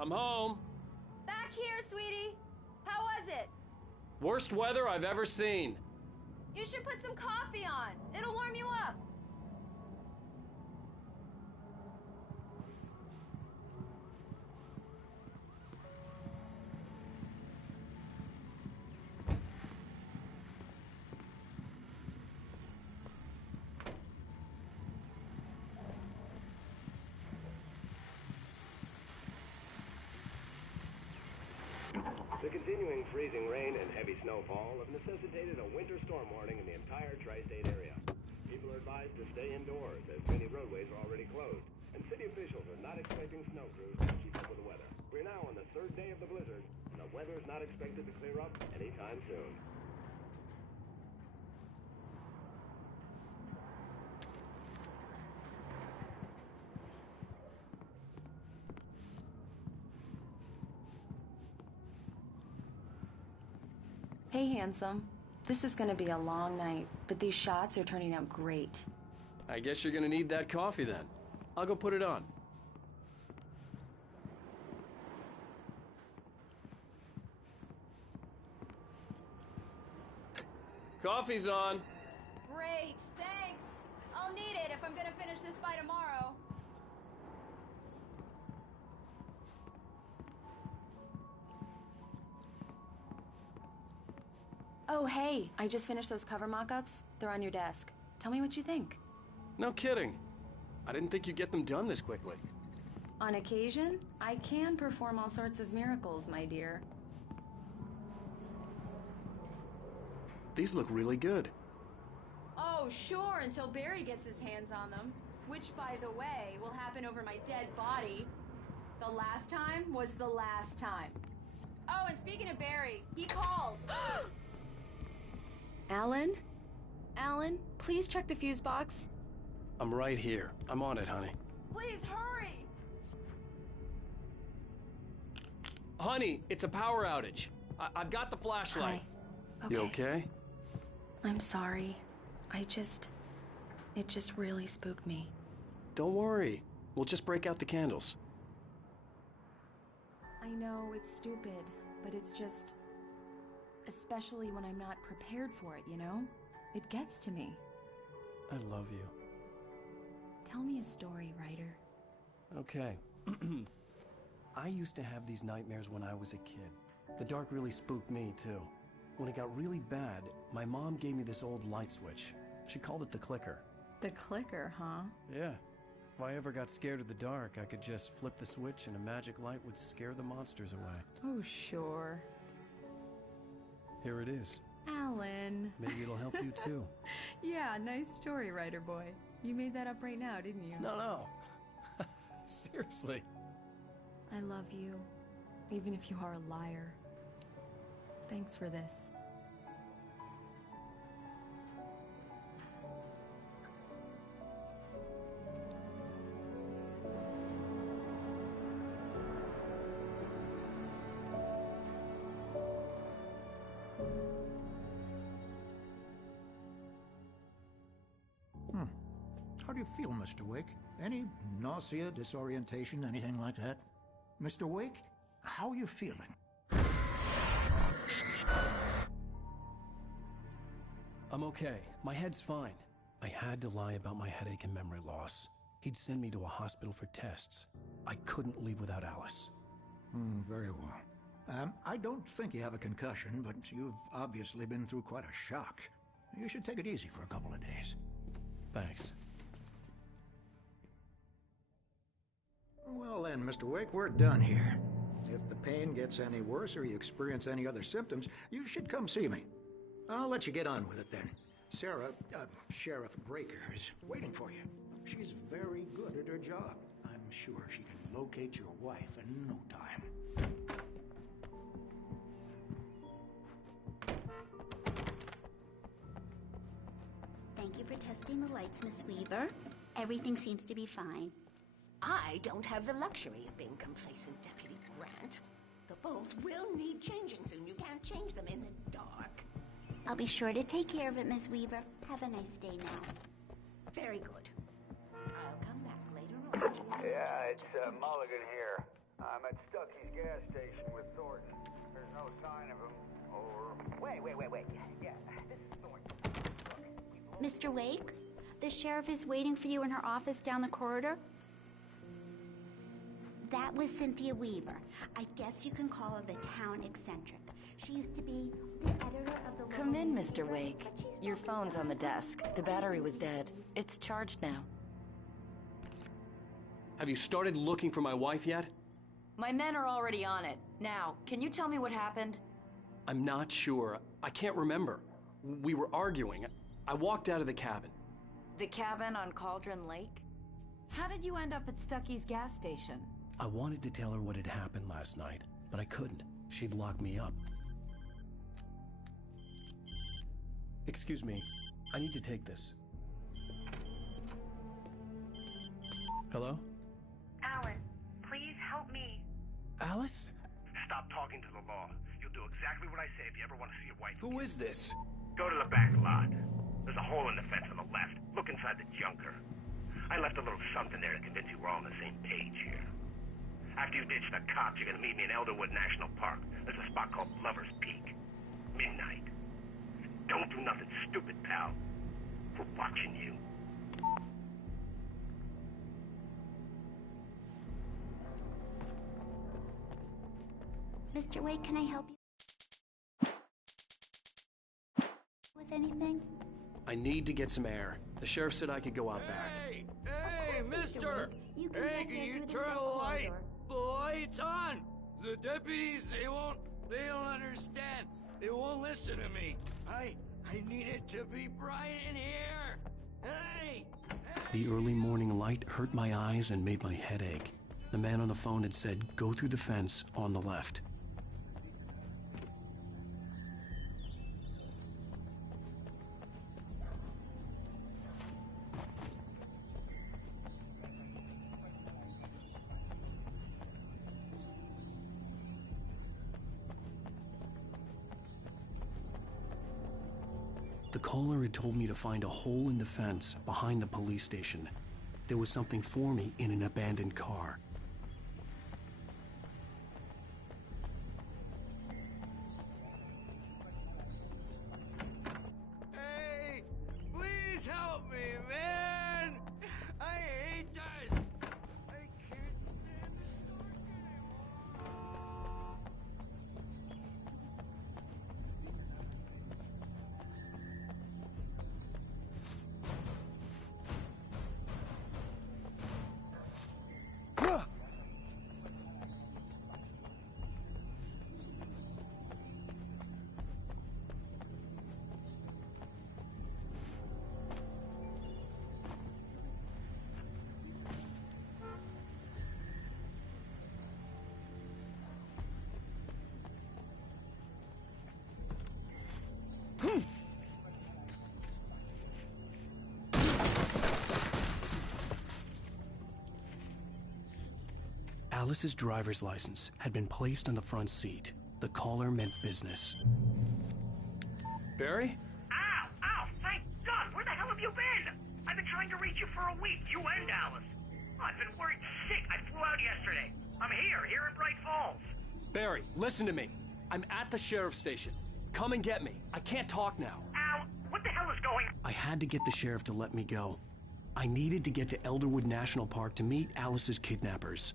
I'm home. Back here, sweetie. How was it? Worst weather I've ever seen. You should put some coffee on. It'll warm you up. The continuing freezing rain and heavy snowfall have necessitated a winter storm warning in the entire tri-state area. People are advised to stay indoors as many roadways are already closed, and city officials are not expecting snow crews to keep up with the weather. We're now on the third day of the blizzard, and the weather is not expected to clear up anytime soon. Hey, handsome. This is gonna be a long night, but these shots are turning out great. I guess you're gonna need that coffee then. I'll go put it on. Coffee's on. Great, thanks. I'll need it if I'm gonna finish this by tomorrow. Oh, hey, I just finished those cover mock-ups. They're on your desk. Tell me what you think. No kidding. I didn't think you'd get them done this quickly. On occasion, I can perform all sorts of miracles, my dear. These look really good. Oh, sure, until Barry gets his hands on them. Which, by the way, will happen over my dead body. The last time was the last time. Oh, and speaking of Barry, he called. Alan? Alan, please check the fuse box. I'm right here. I'm on it, honey. Please hurry! Honey, it's a power outage. I've got the flashlight. Hi. Okay. You okay? I'm sorry. It just really spooked me. Don't worry. We'll just break out the candles. I know it's stupid, but it's just... Especially when I'm not prepared for it, you know? It gets to me. I love you. Tell me a story, writer. Okay. I used to have these nightmares when I was a kid. The dark really spooked me, too. When it got really bad, my mom gave me this old light switch. She called it the clicker. The clicker, huh? Yeah. If I ever got scared of the dark, I could just flip the switch and a magic light would scare the monsters away. Oh, sure. Here it is. Alan. Maybe it'll help you, too. Yeah, nice story, writer boy. You made that up right now, didn't you? No. Seriously. I love you, even if you are a liar. Thanks for this. How do you feel, Mr. Wake? Any nausea, disorientation, anything like that? Mr. Wake, how are you feeling? I'm okay. My head's fine. I had to lie about my headache and memory loss. He'd send me to a hospital for tests. I couldn't leave without Alice. Very well. I don't think you have a concussion, but you've obviously been through quite a shock. You should take it easy for a couple of days. Thanks. Well then, Mr. Wake, we're done here. If the pain gets any worse or you experience any other symptoms, you should come see me. I'll let you get on with it then. Sarah, Sheriff Breaker, is waiting for you. She's very good at her job. I'm sure she can locate your wife in no time. Thank you for testing the lights, Miss Weaver. Everything seems to be fine. I don't have the luxury of being complacent, Deputy Grant. The bulbs will need changing soon. You can't change them in the dark. I'll be sure to take care of it, Miss Weaver. Have a nice day now. Very good. I'll come back later on. Yeah, it's Mulligan here. I'm at Stucky's gas station with Thornton. There's no sign of him. Over. Wait. Yeah, this is Thornton. Mr. Wake, the sheriff is waiting for you in her office down the corridor. That was Cynthia Weaver. I guess you can call her the town eccentric. She used to be the editor of the... Come in, Mr. Wake. Your phone's on the desk. The battery was dead. It's charged now. Have you started looking for my wife yet? My men are already on it. Now, can you tell me what happened? I'm not sure. I can't remember. We were arguing. I walked out of the cabin. The cabin on Cauldron Lake? How did you end up at Stucky's gas station? I wanted to tell her what had happened last night, but I couldn't. She'd lock me up. Excuse me. I need to take this. Hello? Alan, please help me. Alice? Stop talking to the law. You'll do exactly what I say if you ever want to see your wife. Who is this? Go to the back lot. There's a hole in the fence on the left. Look inside the junker. I left a little something there to convince you we're all on the same page here. After you ditch the cops, you're gonna meet me in Elderwood National Park. There's a spot called Lover's Peak. Midnight. Don't do nothing stupid, pal. We're watching you. Mr. Wake, can I help you with anything? I need to get some air. The sheriff said I could go out back. Hey, mister! You can Hey, get can there you through the turn back the light? corridor. The light's on! The deputies, they don't understand. They won't listen to me. I need it to be bright in here. Hey! The early morning light hurt my eyes and made my head ache. The man on the phone had said, go through the fence on the left. The caller had told me to find a hole in the fence behind the police station. There was something for me in an abandoned car. Hey! Please help me, man! I hate this! I can't stand this dark anymore! Alice's driver's license had been placed on the front seat. The caller meant business. Barry? Ow! Thank God! Where the hell have you been? I've been trying to reach you for a week, you and Alice. I've been worried sick. I flew out yesterday. I'm here in Bright Falls. Barry, listen to me. I'm at the sheriff's station. Come and get me. I can't talk now. Al, what the hell is going on? I had to get the sheriff to let me go. I needed to get to Elderwood National Park to meet Alice's kidnappers.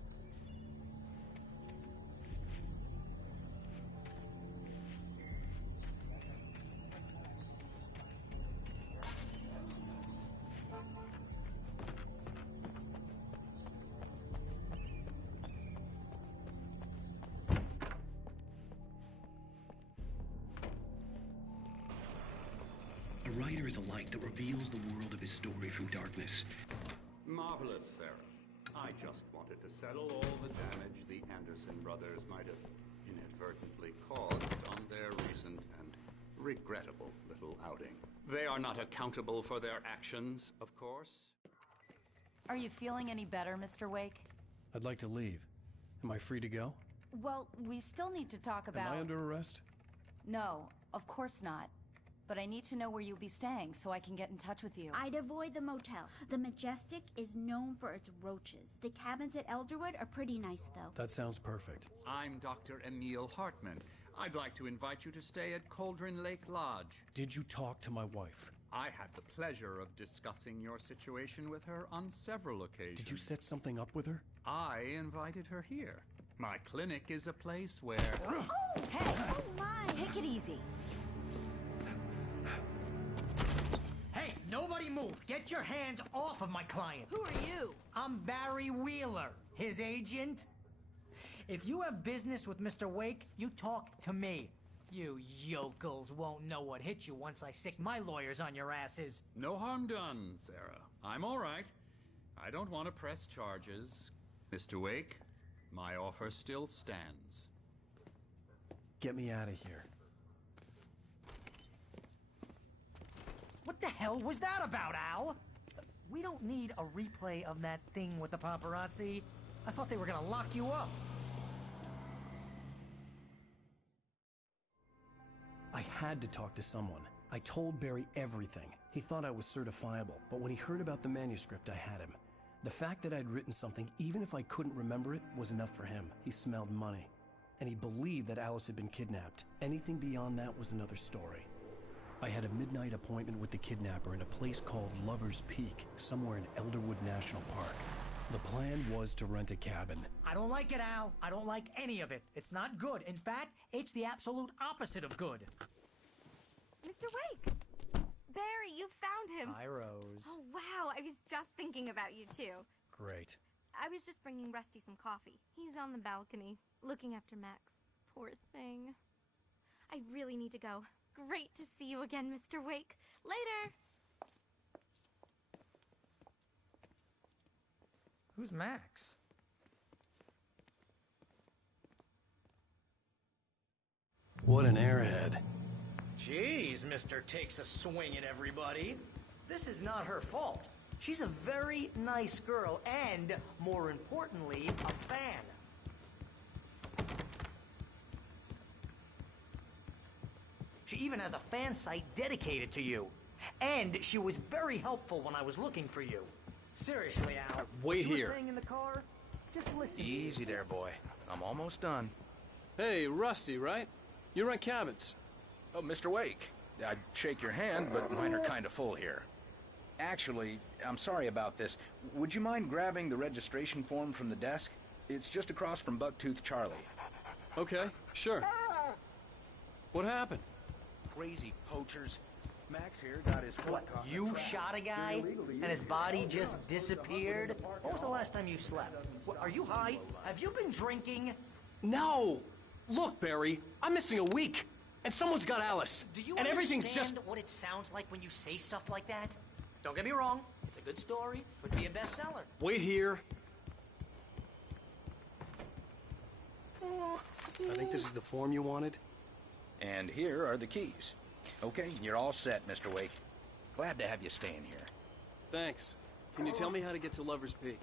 A writer is a light that reveals the world of his story from darkness. Marvelous, Sarah. I just wanted to settle all the damage the Anderson brothers might have inadvertently caused on their recent and regrettable little outing. They are not accountable for their actions, of course. Are you feeling any better, Mr. Wake? I'd like to leave. Am I free to go? Well, we still need to talk about... Am I under arrest? No, of course not. but I need to know where you'll be staying so I can get in touch with you. I'd avoid the motel. The Majestic is known for its roaches. The cabins at Elderwood are pretty nice, though. That sounds perfect. I'm Dr. Emil Hartman. I'd like to invite you to stay at Cauldron Lake Lodge. Did you talk to my wife? I had the pleasure of discussing your situation with her on several occasions. Did you set something up with her? I invited her here. My clinic is a place where... Oh, hey! Oh, my! Take it easy. Hey, nobody move! Get your hands off of my client! Who are you? I'm Barry Wheeler, his agent. If you have business with Mr. Wake, you talk to me. You yokels won't know what hit you once I sick my lawyers on your asses. No harm done, Sarah. I'm all right. I don't want to press charges. Mr. Wake, my offer still stands. Get me out of here. What the hell was that about, Al? We don't need a replay of that thing with the paparazzi. I thought they were gonna lock you up. I had to talk to someone. I told Barry everything. He thought I was certifiable, but when he heard about the manuscript, I had him. The fact that I'd written something, even if I couldn't remember it, was enough for him. He smelled money. And he believed that Alice had been kidnapped. Anything beyond that was another story. I had a midnight appointment with the kidnapper in a place called Lover's Peak, somewhere in Elderwood National Park. The plan was to rent a cabin. I don't like it, Al. I don't like any of it. It's not good. In fact, it's the absolute opposite of good. Mr. Wake! Barry, you found him! Hi, Rose. Oh, wow. I was just thinking about you, too. Great. I was just bringing Rusty some coffee. He's on the balcony, looking after Max. Poor thing. I really need to go. Great to see you again, Mr. Wake. Later! Who's Max? What an airhead. Jeez, Mr. Takes a swing at everybody. This is not her fault. She's a very nice girl and, more importantly, a fan. She even has a fan site dedicated to you. And she was very helpful when I was looking for you. Seriously, Al. Wait you here. were saying in the car? Just listen. Easy there, boy. I'm almost done. Hey, Rusty, right? You rent cabins. Oh, Mr. Wake. I'd shake your hand, but mine are kind of full here. Actually, I'm sorry about this. Would you mind grabbing the registration form from the desk? It's just across from Bucktooth Charlie. Okay, sure. What happened? Crazy poachers. Max here got his... What, you shot a guy, and his body just disappeared? When was the last time you slept? What, are you high? Have you been drinking? No! Look, Barry, I'm missing a week, and someone's got Alice. Do you and everything's understand just... what it sounds like when you say stuff like that? Don't get me wrong, it's a good story, could be a bestseller. Wait here. I think this is the form you wanted. And here are the keys. Okay, you're all set, Mr. Wake. Glad to have you staying here. Thanks. Can you tell me how to get to Lover's Peak?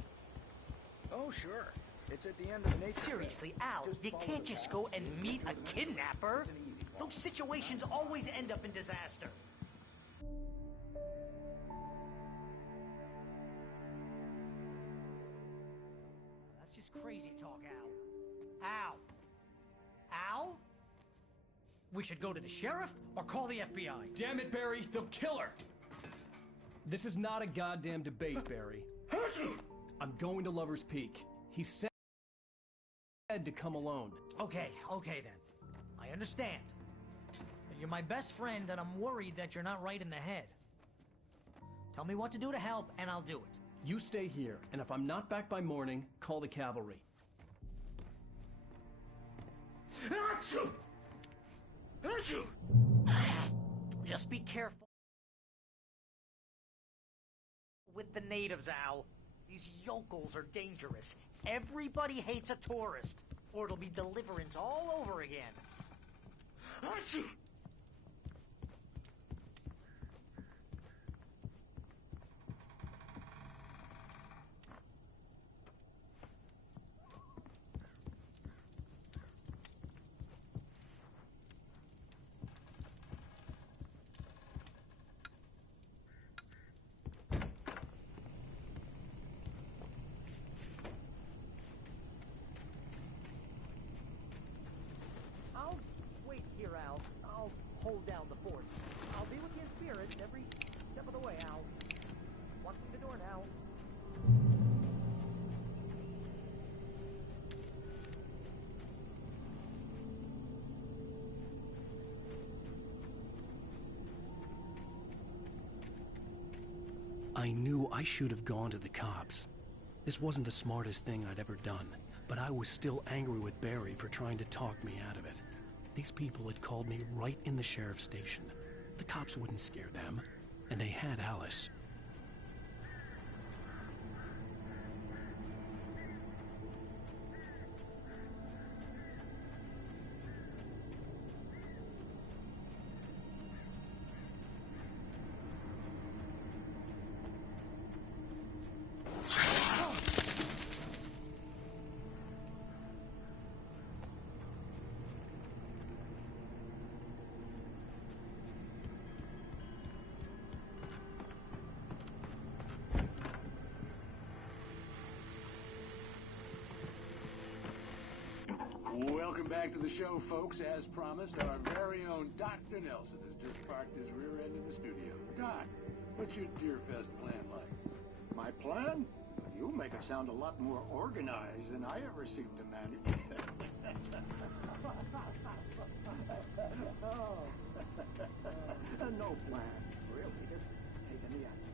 Oh, sure. It's at the end of the nature. Seriously, Al, you can't just go and meet a kidnapper. Those situations always end up in disaster. That's just crazy talk, Al. Al? Al? We should go to the sheriff or call the FBI. Damn it, Barry, they'll kill her! This is not a goddamn debate, Barry. I'm going to Lover's Peak. He said to come alone. Okay then. I understand. But you're my best friend and I'm worried that you're not right in the head. Tell me what to do to help and I'll do it. You stay here, and if I'm not back by morning, call the cavalry. Just be careful with the natives, Al. These yokels are dangerous. Everybody hates a tourist, or it'll be deliverance all over again. hold down the fort. I'll be with you in spirit every step of the way, Al. Walking the door now. I knew I should have gone to the cops. This wasn't the smartest thing I'd ever done, but I was still angry with Barry for trying to talk me out of it. These people had called me right in the sheriff's station. The cops wouldn't scare them, and they had Alice. Welcome back to the show, folks. As promised, our very own Dr. Nelson has just parked his rear end in the studio. Doc, what's your Deerfest plan like? My plan? You make it sound a lot more organized than I ever seem to manage. No plan. Really, just taking the action.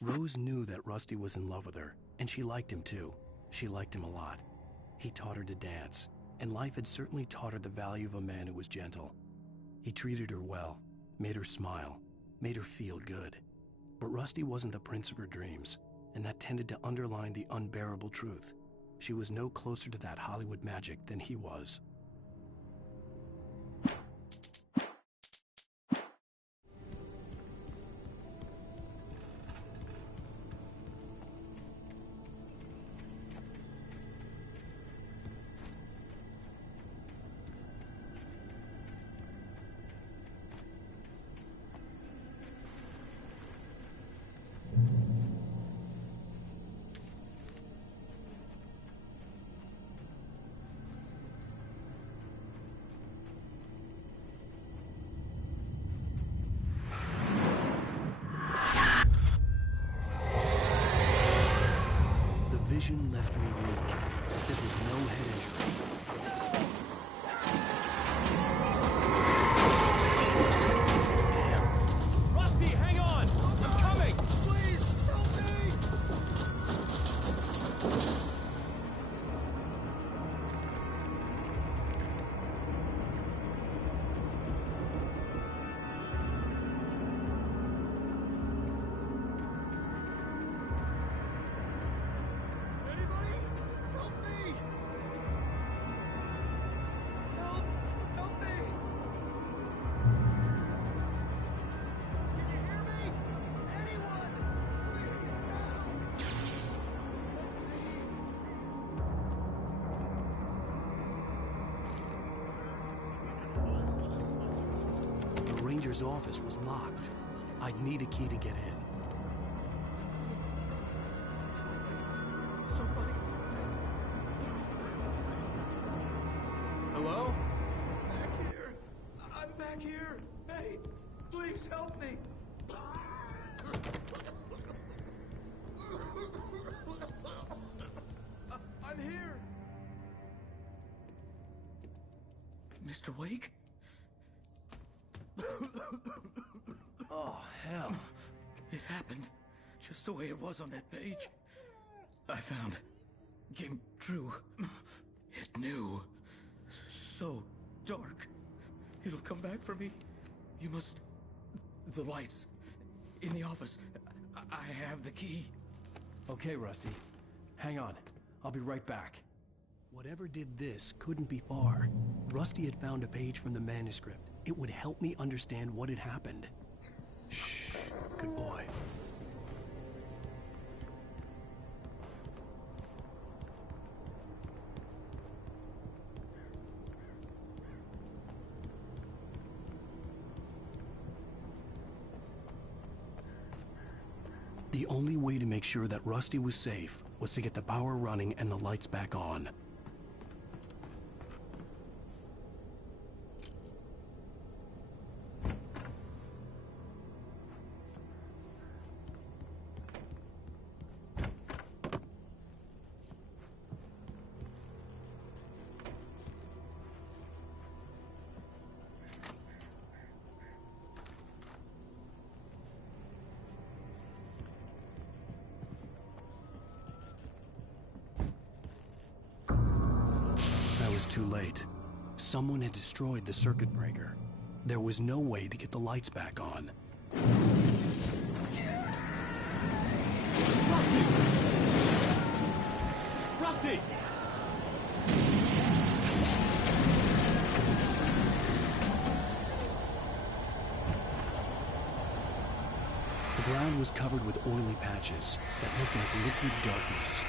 Rose knew that Rusty was in love with her, and she liked him too. She liked him a lot. He taught her to dance, and life had certainly taught her the value of a man who was gentle. He treated her well, made her smile, made her feel good. But Rusty wasn't the prince of her dreams, and that tended to underline the unbearable truth. She was no closer to that Hollywood magic than he was. Vision left me weak. This was no head injury. Damn. Rusty, hang on! I'm coming! Please, help me! manager's office was locked. I'd need a key to get in. Somebody... Hello? Back here! I'm back here! Hey, please help me! I'm here! Mr. Wake? Oh, hell. It happened just the way it was on that page. I found came true. It knew. So dark. It'll come back for me. You must... The lights. In the office. I have the key. Okay, Rusty. Hang on. I'll be right back. Whatever did this couldn't be far. Rusty had found a page from the manuscript. It would help me understand what had happened. Shh. Good boy. The only way to make sure that Rusty was safe was to get the power running and the lights back on. Too late. Someone had destroyed the circuit breaker. There was no way to get the lights back on. Rusty! Rusty! The ground was covered with oily patches that looked like liquid darkness.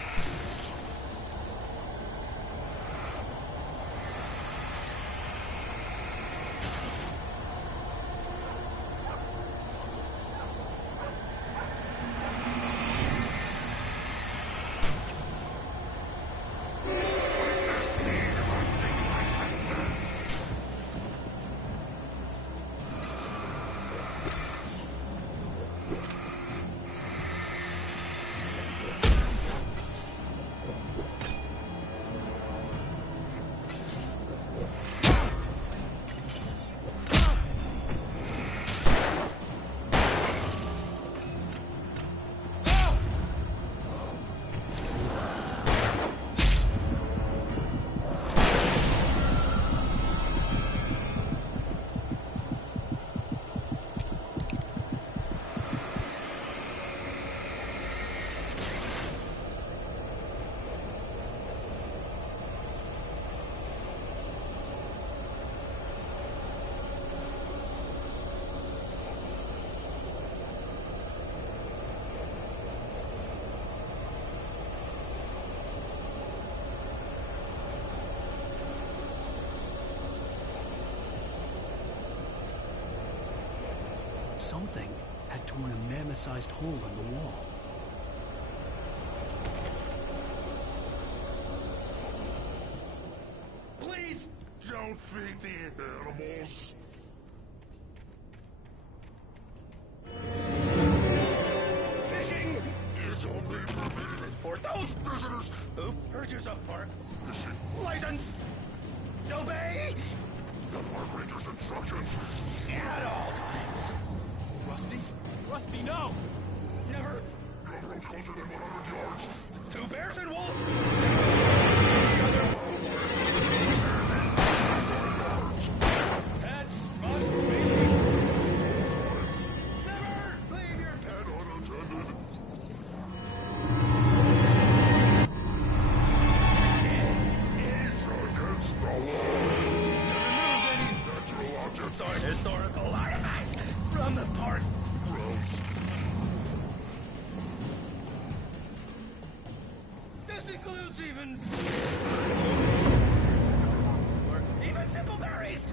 Something had torn a mammoth-sized hole in the wall. Please don't feed the animals. Fishing is only permitted for those visitors who purchase a park license. Obey the park ranger's instructions at all times. Rusty? Rusty, no! Never. You approach closer than 100 yards. Two bears and wolves. Pets must be. Never leave your pet unattended. It is against the law to remove any natural objects or historical artifacts from the park. This includes even simple berries.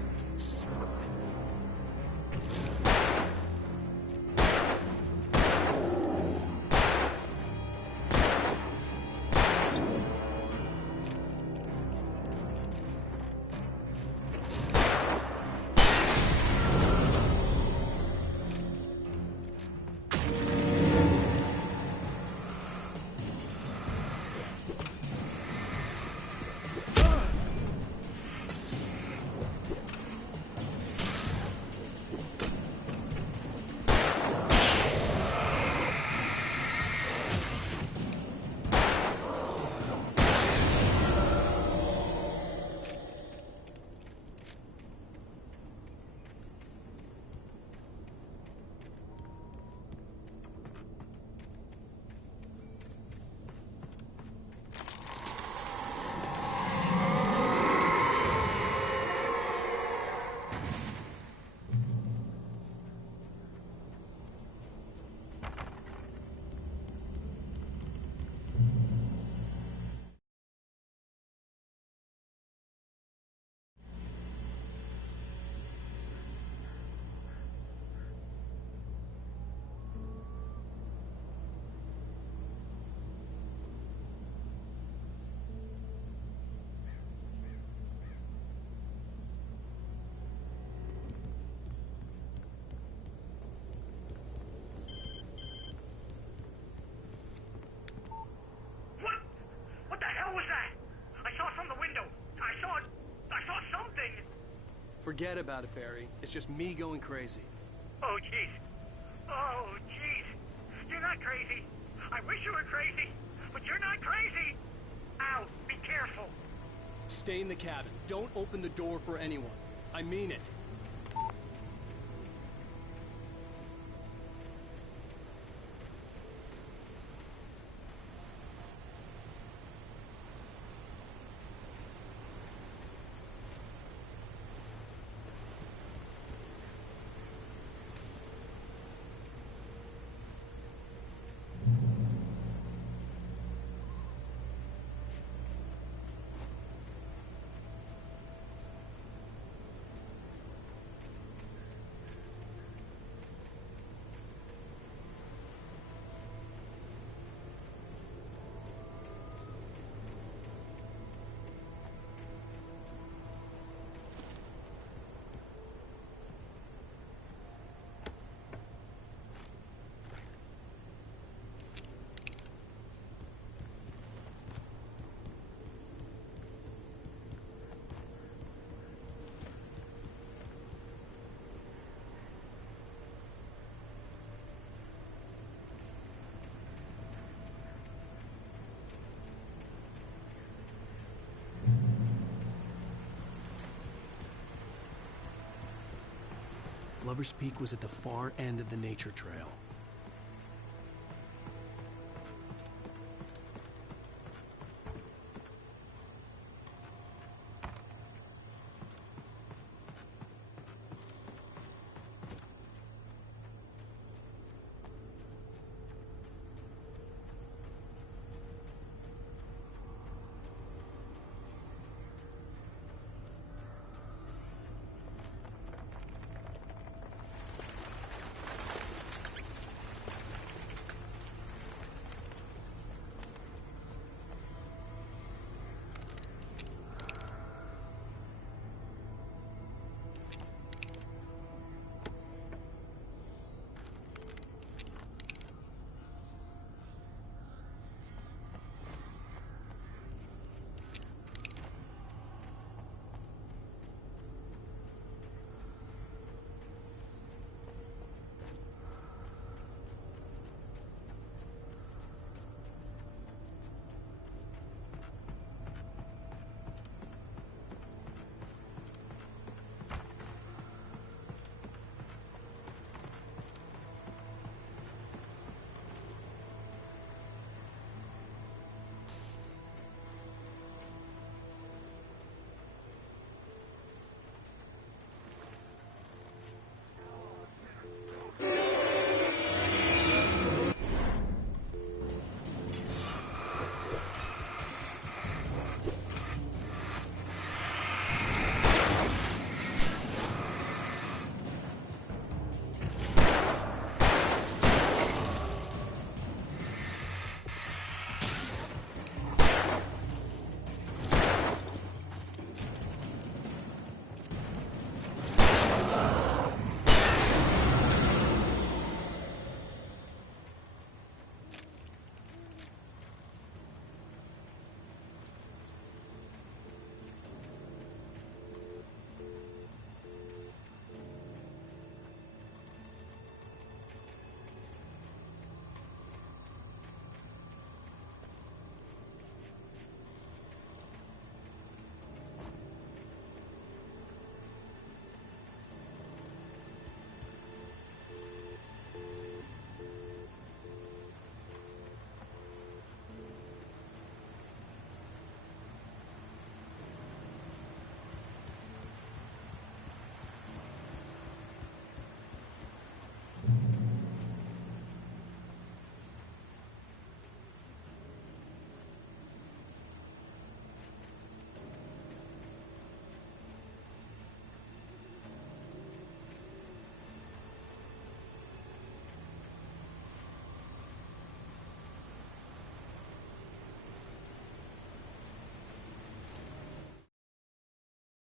Forget about it, Barry. It's just me going crazy. Oh, jeez. Oh, jeez. You're not crazy. I wish you were crazy, but you're not crazy. Ow, be careful. Stay in the cabin. Don't open the door for anyone. I mean it. Lover's Peak was at the far end of the nature trail.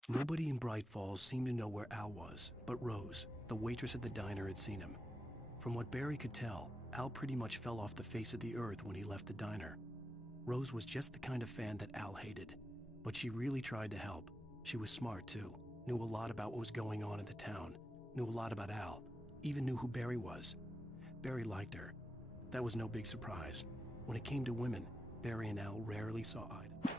Nobody in Bright Falls seemed to know where Al was, but Rose, the waitress at the diner, had seen him. From what Barry could tell, Al pretty much fell off the face of the earth when he left the diner. Rose was just the kind of fan that Al hated, but she really tried to help. She was smart, too. knew a lot about what was going on in the town, knew a lot about Al, even knew who Barry was. Barry liked her. That was no big surprise. When it came to women, Barry and Al rarely saw eye to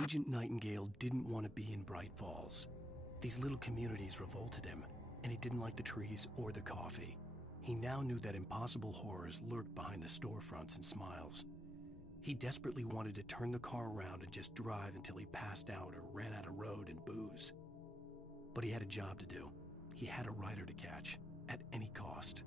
Agent Nightingale didn't want to be in Bright Falls. These little communities revolted him, and he didn't like the trees or the coffee. He now knew that impossible horrors lurked behind the storefronts and smiles. He desperately wanted to turn the car around and just drive until he passed out or ran out of road and booze. But he had a job to do. He had a rider to catch, at any cost.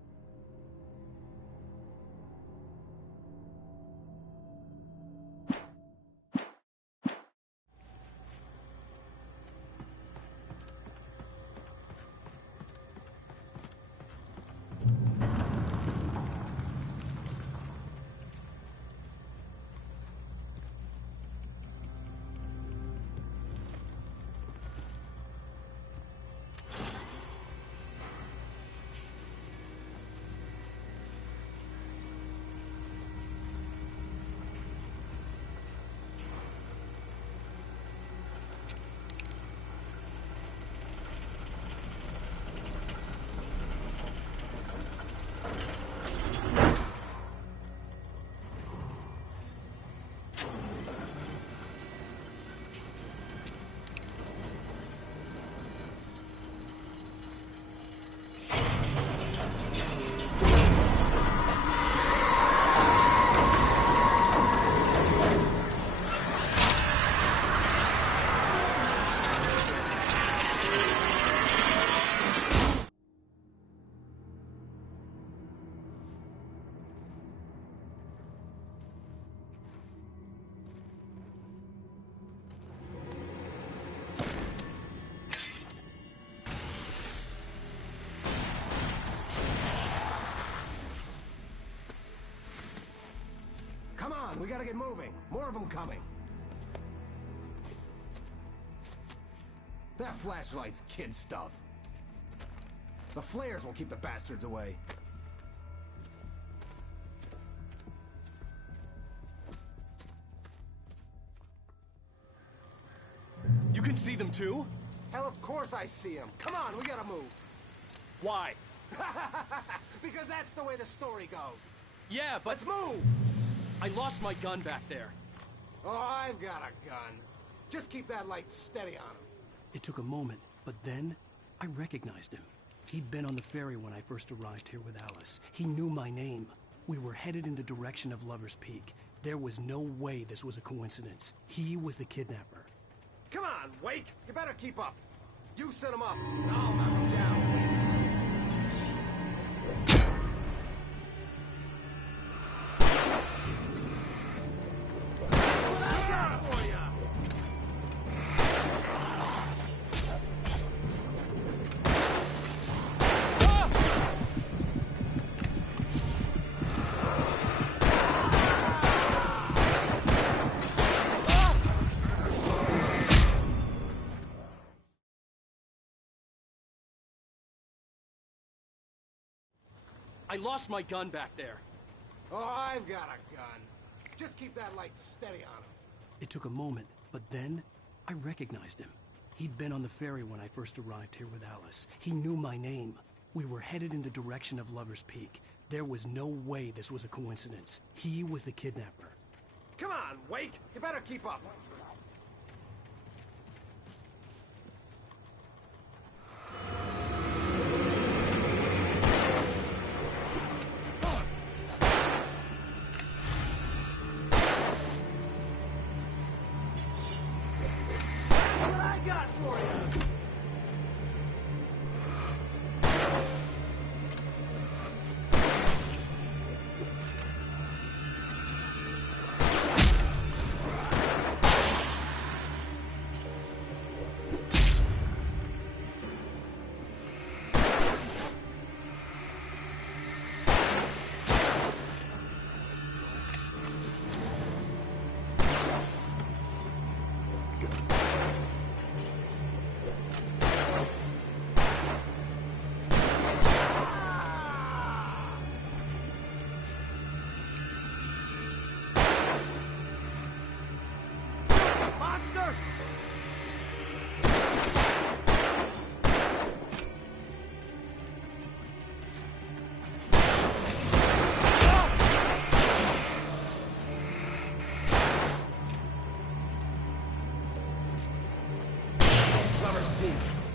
We gotta get moving. More of them coming. That flashlight's kid stuff. The flares will keep the bastards away. You can see them too? Hell, of course I see them. Come on, we gotta move. Why? Because that's the way the story goes. Yeah, but... Let's move! I lost my gun back there. Oh, I've got a gun. Just keep that light steady on him. It took a moment, but then I recognized him. He'd been on the ferry when I first arrived here with Alice. He knew my name. We were headed in the direction of Lover's Peak. There was no way this was a coincidence. He was the kidnapper. Come on, Wake! You better keep up. You set him up. I'll knock him down, Wake. I lost my gun back there. Oh, I've got a gun. Just keep that light steady on him. It took a moment, but then I recognized him. He'd been on the ferry when I first arrived here with Alice. He knew my name. We were headed in the direction of Lover's Peak. There was no way this was a coincidence. He was the kidnapper. Come on, Wake! You better keep up.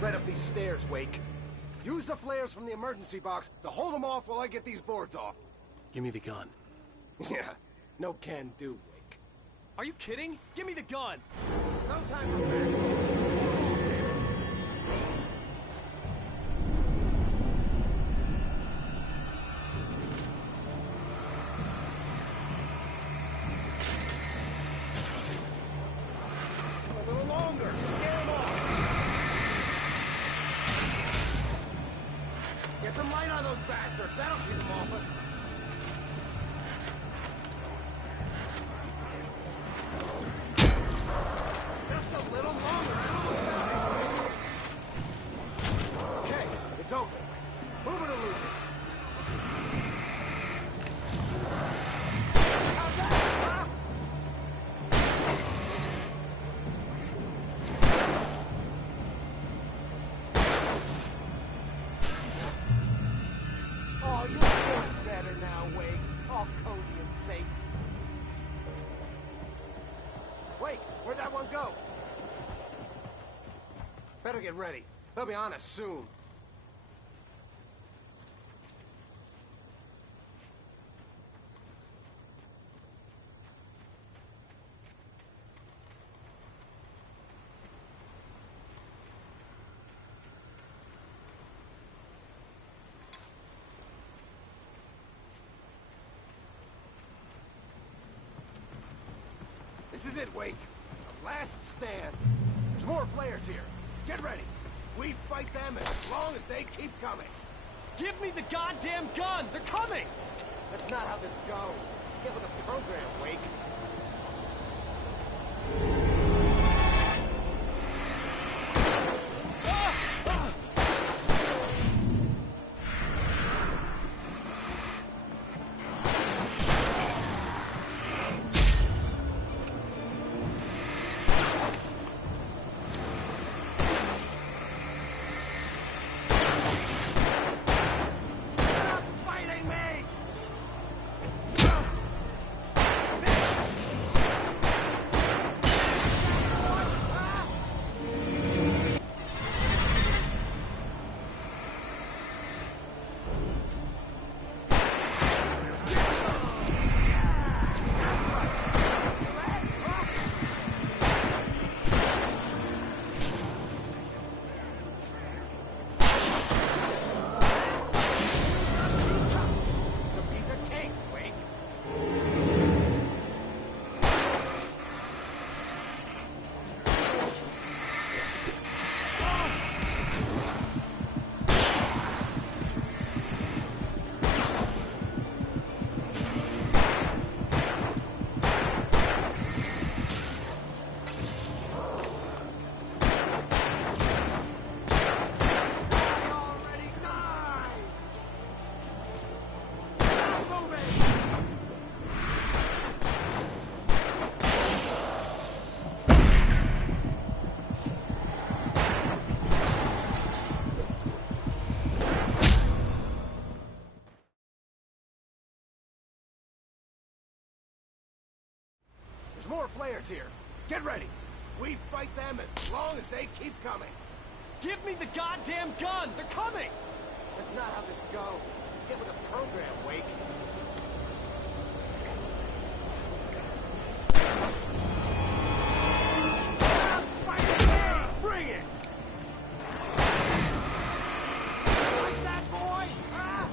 right up these stairs, Wake. Use the flares from the emergency box to hold them off while I get these boards off. Give me the gun. Yeah, no can do, Wake. Are you kidding? Give me the gun! No time for back. A little longer. Scare them off. Get some light on those bastards. That'll keep them off us. Just a little longer. I almost got it. Okay, it's open. Move it or lose it. How's that, huh? Oh, you're feeling better now, Wake. All cozy and safe. Wake, where'd that one go? Better get ready. They'll be on us soon. This is it, Wake. The last stand. There's more flares here. Get ready. We fight them as long as they keep coming. Give me the goddamn gun! They're coming! That's not how this goes. Get with the program, Wake. There's more flares here. Get ready. We fight them as long as they keep coming. Give me the goddamn gun! They're coming! That's not how this goes. Get with the program, Wake. Bring it! Like that, boy? Ah!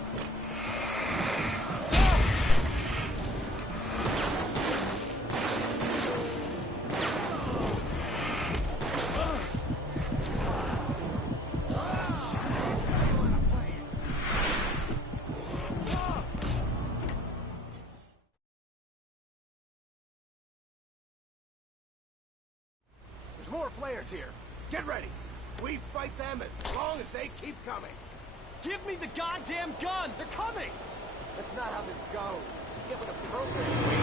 There's more flares here. Get ready. We fight them as long as they keep coming. Give me the goddamn gun! They're coming! That's not how this goes. Get with the program, Wake.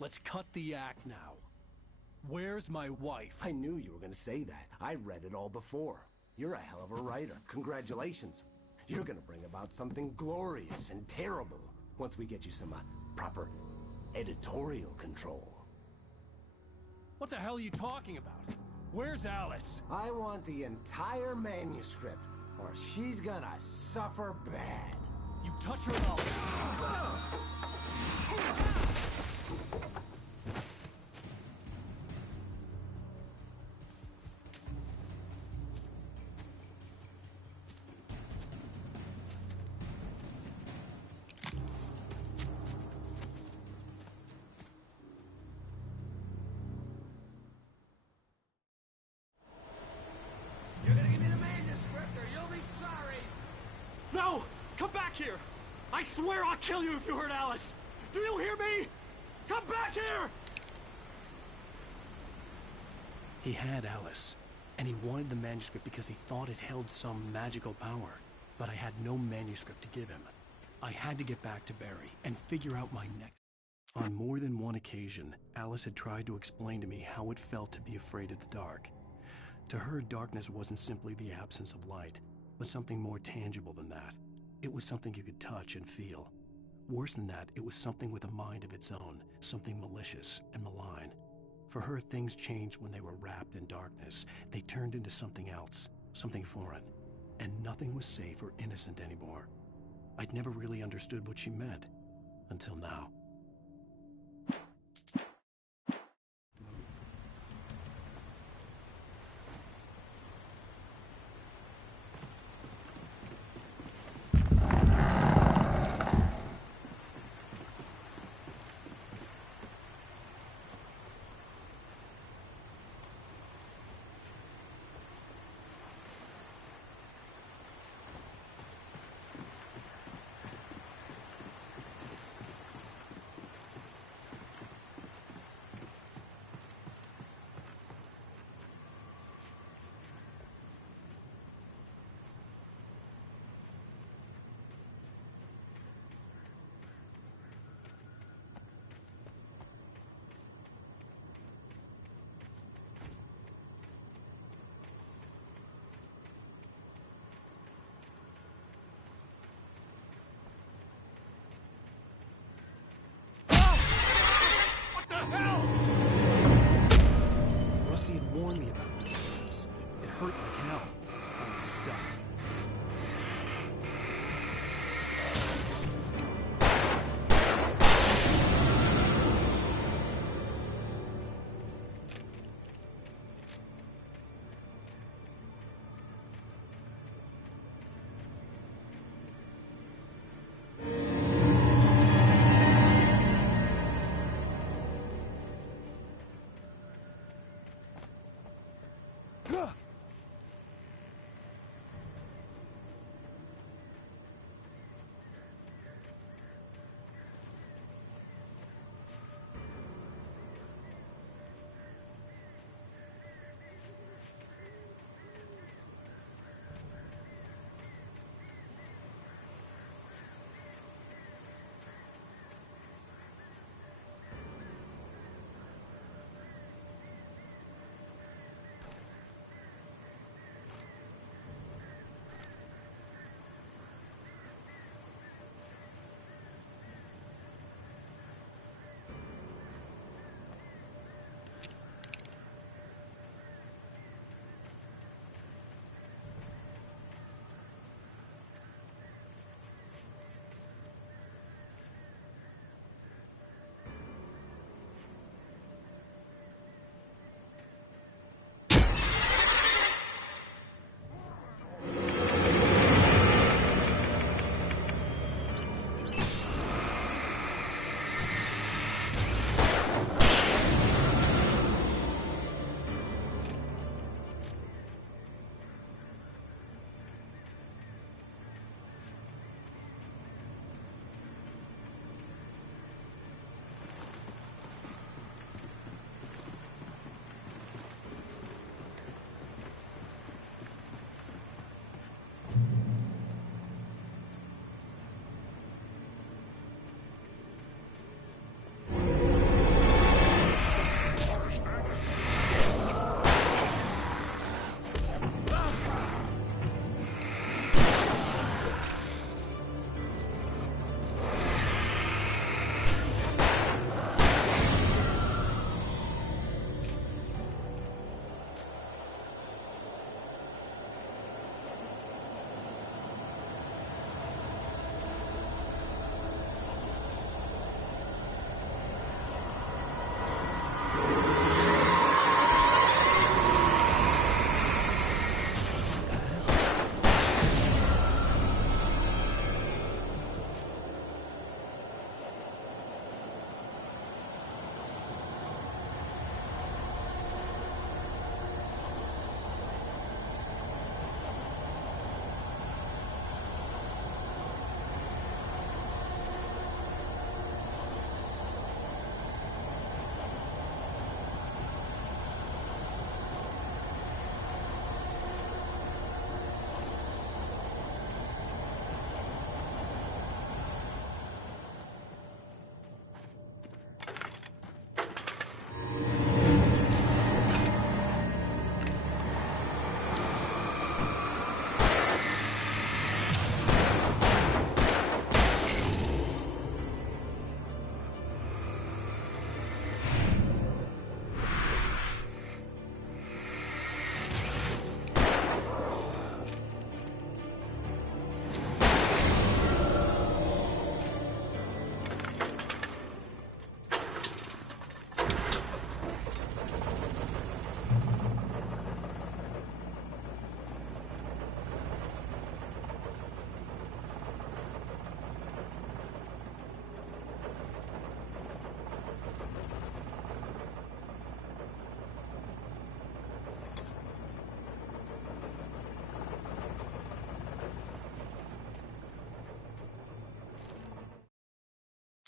Let's cut the act now. Where's my wife? I knew you were gonna say that. I read it all before. You're a hell of a writer. Congratulations. You're gonna bring about something glorious and terrible once we get you some proper editorial control. What the hell are you talking about? Where's Alice? I want the entire manuscript, or she's gonna suffer bad. You touch her and I'll... You're gonna give me the manuscript, or you'll be sorry. No! Come back here! I swear I'll kill you if you hurt Alice! Do you hear me? Come back here! He had Alice, and he wanted the manuscript because he thought it held some magical power. But I had no manuscript to give him. I had to get back to Barry and figure out my next... On more than one occasion, Alice had tried to explain to me how it felt to be afraid of the dark. To her, darkness wasn't simply the absence of light, but something more tangible than that. It was something you could touch and feel. Worse than that, it was something with a mind of its own, something malicious and malign. For her, things changed when they were wrapped in darkness. They turned into something else, something foreign, and nothing was safe or innocent anymore. I'd never really understood what she meant, until now.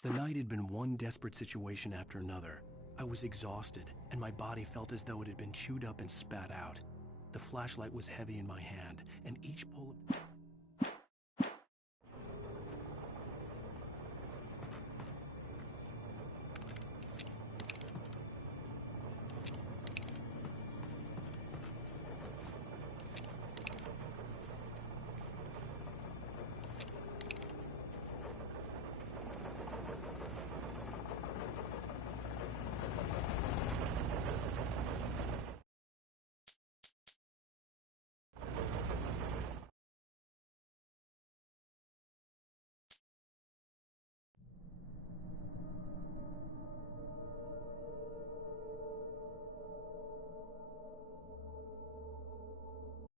The night had been one desperate situation after another. I was exhausted, and my body felt as though it had been chewed up and spat out. The flashlight was heavy in my hand, and each pull of...